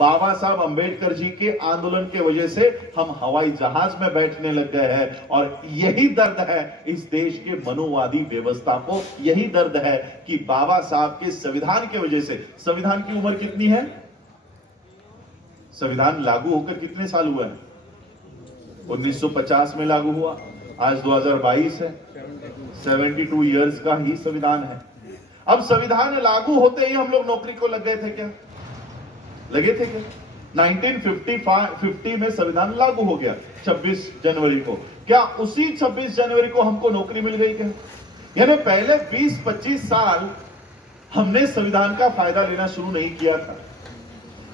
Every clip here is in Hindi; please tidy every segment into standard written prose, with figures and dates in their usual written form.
बाबा साहब अंबेडकर जी के आंदोलन के वजह से हम हवाई जहाज में बैठने लग गए हैं। और यही दर्द है इस देश के मनुवादी व्यवस्था को, यही दर्द है कि बाबा साहब के संविधान के वजह से। संविधान की उम्र कितनी है? संविधान लागू होकर कितने साल हुए हैं? 1950 में लागू हुआ, आज 2022 है, 72 इयर्स का ही संविधान है। अब संविधान लागू होते ही हम लोग नौकरी को लग गए थे क्या? लगे थे क्या? 1950 में संविधान लागू हो गया 26 जनवरी को। क्या उसी 26 जनवरी को हमको नौकरी मिल गई क्या? यानी पहले 20-25 साल हमने संविधान का फायदा लेना शुरू नहीं किया था।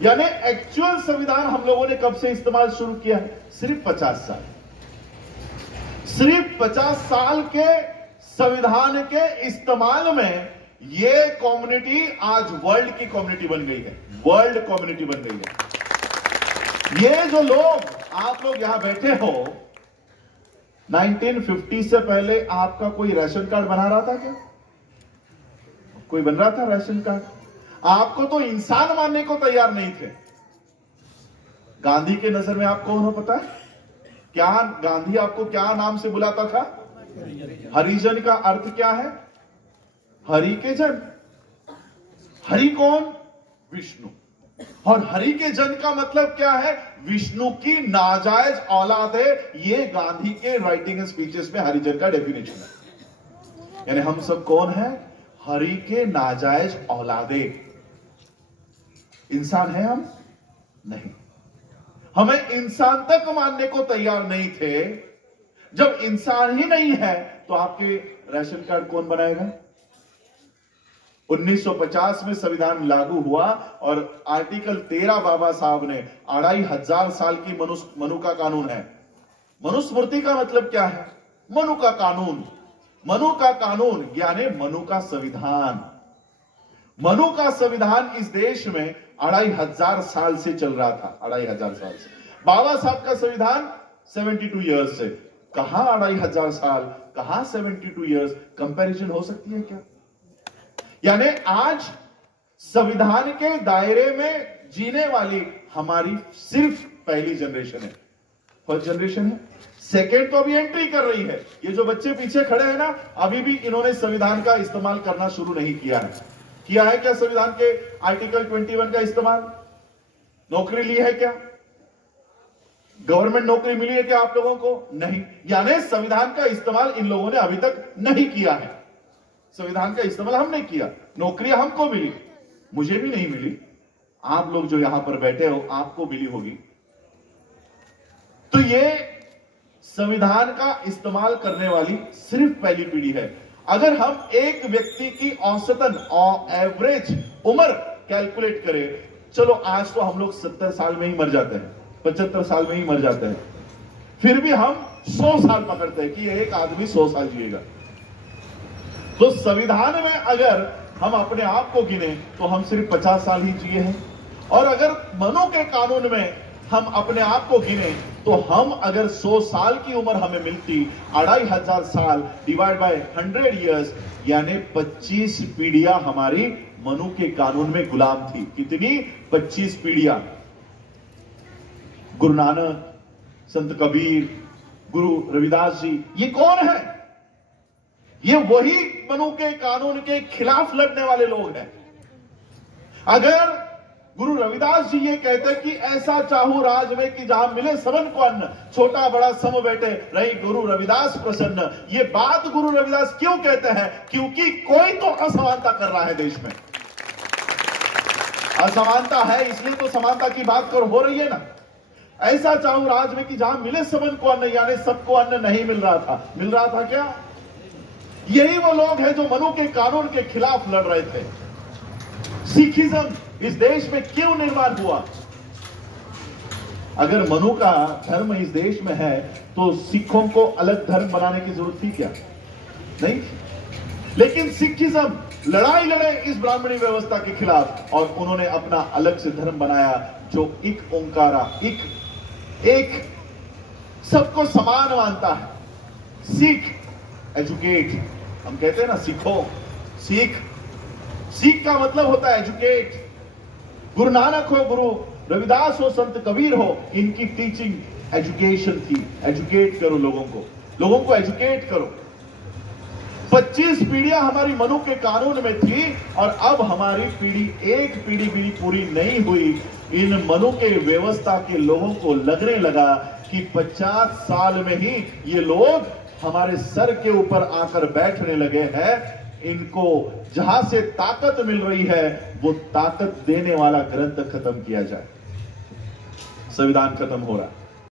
यानी एक्चुअल संविधान हम लोगों ने कब से इस्तेमाल शुरू किया है? सिर्फ 50 साल। सिर्फ 50 साल के संविधान के इस्तेमाल में ये कम्युनिटी आज वर्ल्ड की कम्युनिटी बन गई है, वर्ल्ड कम्युनिटी बन गई है। ये जो लोग, आप लोग यहां बैठे हो, 1950 से पहले आपका कोई राशन कार्ड बना रहा था क्या? कोई बन रहा था राशन कार्ड? आपको तो इंसान मानने को तैयार नहीं थे। गांधी के नजर में आप कौन हो पता है? क्या गांधी आपको क्या नाम से बुलाता था? हरिजन का अर्थ क्या है? हरि के जन। हरि कौन? विष्णु। और हरि के जन का मतलब क्या है? विष्णु की नाजायज औलाद है। ये गांधी के राइटिंग एंड स्पीचेस में हरिजन का डेफिनेशन है। यानी हम सब कौन है? हरि के नाजायज औलादे। इंसान है हम? नहीं। हमें इंसान तक मानने को तैयार नहीं थे। जब इंसान ही नहीं है तो आपके राशन कार्ड कौन बनाएगा? 1950 में संविधान लागू हुआ और आर्टिकल 13 बाबा साहब ने 2500 साल की मनु का कानून है। मनुस्मृति का मतलब क्या है? मनु का कानून। मनु का कानून यानी मनु का संविधान। मनु का संविधान इस देश में 2500 साल से चल रहा था। 2500 साल से। बाबा साहब का संविधान 72 इयर्स से। कहां 2500 साल, कहां 72 इयर्स? कंपैरिजन हो सकती है क्या? यानी आज संविधान के दायरे में जीने वाली हमारी सिर्फ पहली जनरेशन है। फर्स्ट जनरेशन है, सेकेंड तो अभी एंट्री कर रही है। ये जो बच्चे पीछे खड़े हैं ना, अभी भी इन्होंने संविधान का इस्तेमाल करना शुरू नहीं किया है। किया है क्या संविधान के आर्टिकल 21 का इस्तेमाल? नौकरी ली है क्या? गवर्नमेंट नौकरी मिली है क्या आप लोगों को? नहीं। यानी संविधान का इस्तेमाल इन लोगों ने अभी तक नहीं किया है। संविधान का इस्तेमाल हमने किया, नौकरियां हमको मिली, मुझे भी नहीं मिली। आप लोग जो यहां पर बैठे हो आपको मिली होगी। तो ये संविधान का इस्तेमाल करने वाली सिर्फ पहली पीढ़ी है। अगर हम एक व्यक्ति की औसतन और एवरेज उम्र कैलकुलेट करें, चलो आज तो हम लोग 70 साल में ही मर जाते हैं, 75 साल में ही मर जाते हैं, फिर भी हम 100 साल पकड़ते हैं कि एक आदमी 100 साल जिएगा। तो संविधान में अगर हम अपने आप को गिने तो हम सिर्फ 50 साल ही जिए हैं। और अगर मनु के कानून में हम अपने आप को गिने तो हम अगर 100 साल की उम्र हमें मिलती, 2500 साल डिवाइड बाय 100 इयर्स, यानी 25 पीढ़ियां हमारी मनु के कानून में गुलाम थी। कितनी? 25 पीढ़ियां। गुरु नानक, संत कबीर, गुरु रविदास जी, ये कौन है? ये वही मनु के कानून के खिलाफ लड़ने वाले लोग हैं। अगर गुरु रविदास जी ये कहते कि ऐसा चाहूं राज में कि जहां मिले सबन को अन्न, छोटा बड़ा सम बैठे रही गुरु रविदास प्रसन्न, ये बात गुरु रविदास क्यों कहते हैं? क्योंकि कोई तो असमानता कर रहा है देश में। असमानता है इसलिए तो समानता की बात कर हो रही है ना। ऐसा चाहूं राज में कि जहां मिले सबन को अन्न, यानी सबको अन्न नहीं मिल रहा था। मिल रहा था क्या? यही वो लोग हैं जो मनु के कानून के खिलाफ लड़ रहे थे। सिखिज्म इस देश में क्यों निर्माण हुआ? अगर मनु का धर्म इस देश में है तो सिखों को अलग धर्म बनाने की जरूरत थी क्या? नहीं। लेकिन सिखिज्म लड़ाई लड़े इस ब्राह्मणी व्यवस्था के खिलाफ और उन्होंने अपना अलग से धर्म बनाया जो एक ओंकारा, एक सबको समान मानता है। सिख एजुकेट, हम कहते हैं ना सिखो, सीख का मतलब होता है एजुकेट। गुरु नानक हो, गुरु रविदास हो, संत कबीर हो, इनकी टीचिंग एजुकेशन थी। एजुकेट करो लोगों को एजुकेट करो। 25 पीढ़ियां हमारी मनु के कानून में थी और अब हमारी एक पीढ़ी भी पूरी नहीं हुई। इन मनु के व्यवस्था के लोगों को लगने लगा कि 50 साल में ही ये लोग हमारे सर के ऊपर आकर बैठने लगे हैं। इनको जहां से ताकत मिल रही है वो ताकत देने वाला ग्रंथ खत्म किया जाए। संविधान खत्म हो रहा है।